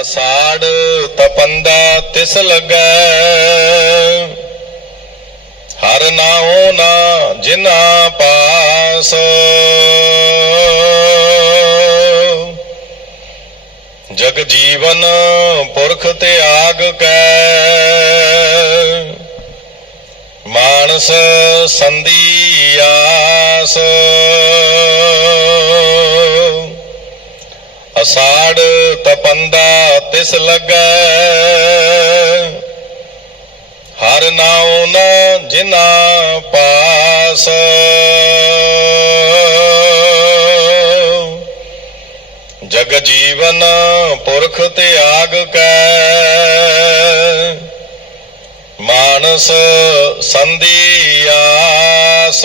ਅਸਾੜ ਤਪੰਦਾ ਤਿਸ ਲੱਗੈ। ਹਰ ਨਾਉ ਨਾ ਜਿਨਾ ਪਾਸ। ਜਗ ਜੀਵਨ ਪੁਰਖ ਤਿਆਗ ਕੈ। ਮਾਨਸ ਸੰਦੀ ਆਸ। ਅਸਾੜ ਤਪੰਦਾ ਤਿਸ ਲੱਗੈ ਹਰ ਨਾਉ ਨ ਜਿਨਾ ਪਾਸ। ਜਗ ਜੀਵਨ ਪੁਰਖ ਤਿਆਗ ਕੈ। ਮਾਨਸ ਸੰਧੀ ਆਸ।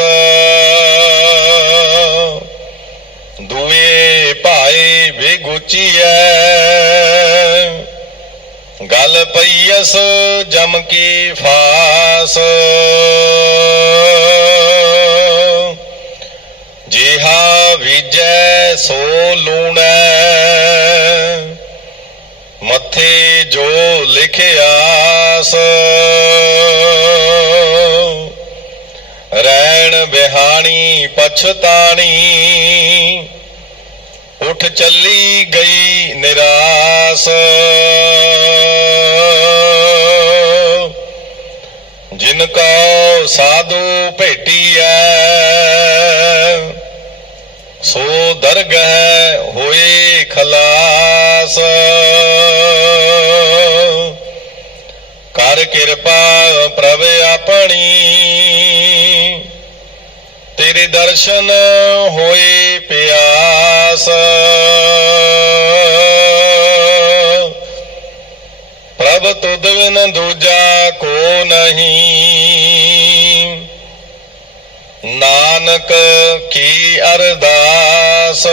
ਦੁਏ ਭਾਏ ਵਿਗੁਚੀਐ फास जम की फास। जिहा विजय सो लूण, मथे जो लिखियास रैन बिहाणी, पछताणी, उठ चली गई निराश ਕੋ ਸਾਧੂ ਭੇਟੀਐ। ਸੋ ਦਰਗਹਿ ਹੋਏ ਖਲਾਸ। ਕਰ ਕਿਰਪਾ ਪ੍ਰਭ ਆਪਣੀ। ਤੇਰੇ ਦਰਸ਼ਨ ਹੋਏ ਪਿਆਸ। ਪ੍ਰਭ ਤੁਧ ਬਿਨ ਦੂਜਾ ਕੋ ਨਹੀਂ। ਨਾਨਕ ਕੀ ਅਰਦਾਸ?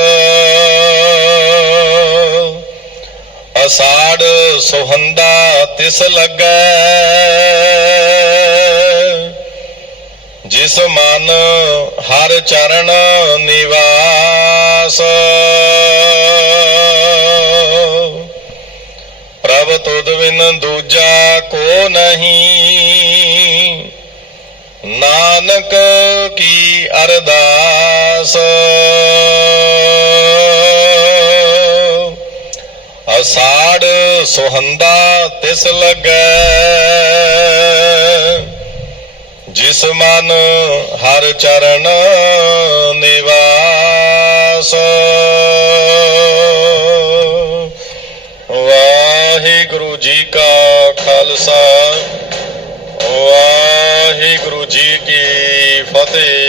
ਅਸਾੜ ਸੁਹੰਦਾ ਤਿਸ ਲੱਗੈ। ਜਿਸ ਮਨ ਹਰ ਚਰਨ ਨਿਵਾਸ। ਪ੍ਰਭ ਤੁਧ ਬਿਨ ਦੂਜਾ ਕੋ ਨਹੀਂ। ਨਾਨਕ ਕੀ ਅਰਦਾਸ। ਅਸਾੜ ਸੁਹੰਦਾ ਤਿਸ ਲੱਗੈ। ਜਿਸ ਮਨ ਹਰ ਚਰਨ ਨਿਵਾਸ। ਵਾਹਿਗੁਰੂ ਜੀ ਕਾ ਖਾਲਸਾ। ਵਾਹਿਗੁਰੂ ਜੀ ਕੀ ਫਤਿਹ